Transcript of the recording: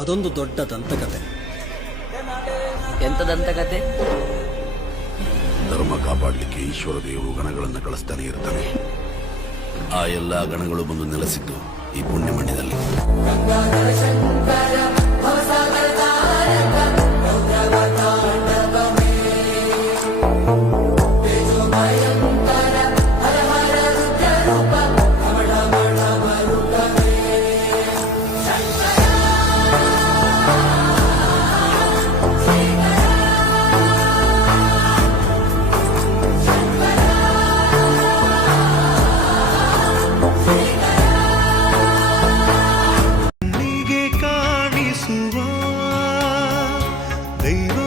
ಅದೊಂದು ದೊಡ್ಡ ದಂತಕತೆ. ಎಂತ ದಂತಕತೆ? ಧರ್ಮ ಕಾಪಾಡಲಿಕ್ಕೆ ಈಶ್ವರ ದೇವರು ಗಣಗಳನ್ನು ಕಳಿಸ್ತಾನೆ ಇರ್ತಾನೆ. ಆ ಎಲ್ಲಾ ಗಣಗಳು ಬಂದು ನೆಲೆಸಿದ್ದು ಈ ಪುಣ್ಯ ಮಂಡ್ಯದಲ್ಲಿ. ಕಣ್ಣಿಗೆ ಕಾಣಿಸುವ ದೈವ